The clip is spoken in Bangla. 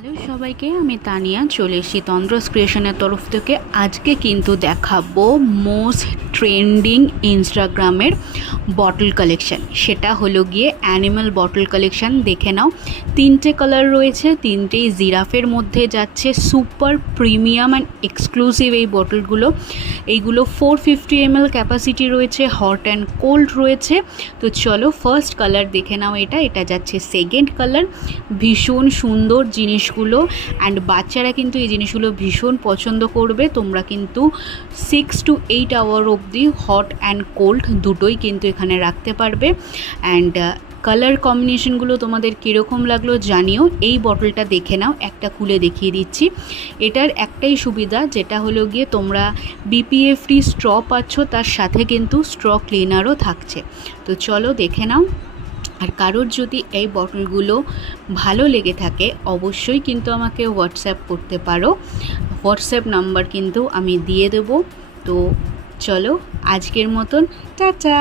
হ্যালো সবাইকে, আমি তানিয়া চলে এসেছি তন্দ্রস ক্রিয়েশনের তরফ থেকে। আজকে কিন্তু দেখাবো মোস্ট ট্রেন্ডিং ইনস্টাগ্রামের বটল কালেকশান। সেটা হলো গিয়ে অ্যানিম্যাল বটল কালেকশান। দেখে নাও, তিনটে কালার রয়েছে, তিনটেই জিরাফের মধ্যে যাচ্ছে। সুপার প্রিমিয়াম অ্যান্ড এক্সক্লুসিভ এই বটলগুলো। এইগুলো 450 ml ক্যাপাসিটি রয়েছে, হট অ্যান্ড কোল্ড রয়েছে। তো চলো ফার্স্ট কালার দেখে নাও। এটা যাচ্ছে সেকেন্ড কালার। ভীষণ সুন্দর জিনিসগুলো, অ্যান্ড বাচ্চারা কিন্তু এই জিনিসগুলো ভীষণ পছন্দ করবে। তোমরা কিন্তু 6 to 8 আওয়ার অবধি হট অ্যান্ড কোল্ড দুটোই কিন্তু এখানে রাখতে পারবে। অ্যান্ড কালার কম্বিনেশনগুলো তোমাদের কীরকম লাগলো জানিও। এই বটলটা দেখে নাও, একটা খুলে দেখিয়ে দিচ্ছি। এটার একটাই সুবিধা, যেটা হলো গিয়ে তোমরা বিপিএ ফ্রি স্ট্র পাচ্ছ, তার সাথে কিন্তু স্ট্র ক্লিনারও থাকছে। তো চলো দেখে নাও। আর কারোর যদি এই বটলগুলো ভালো লেগে থাকে অবশ্যই কিন্তু আমাকে হোয়াটসঅ্যাপ করতে পারো। হোয়াটসঅ্যাপ নাম্বার কিন্তু আমি দিয়ে দেবো। তো চলো আজকের মতন টাটা।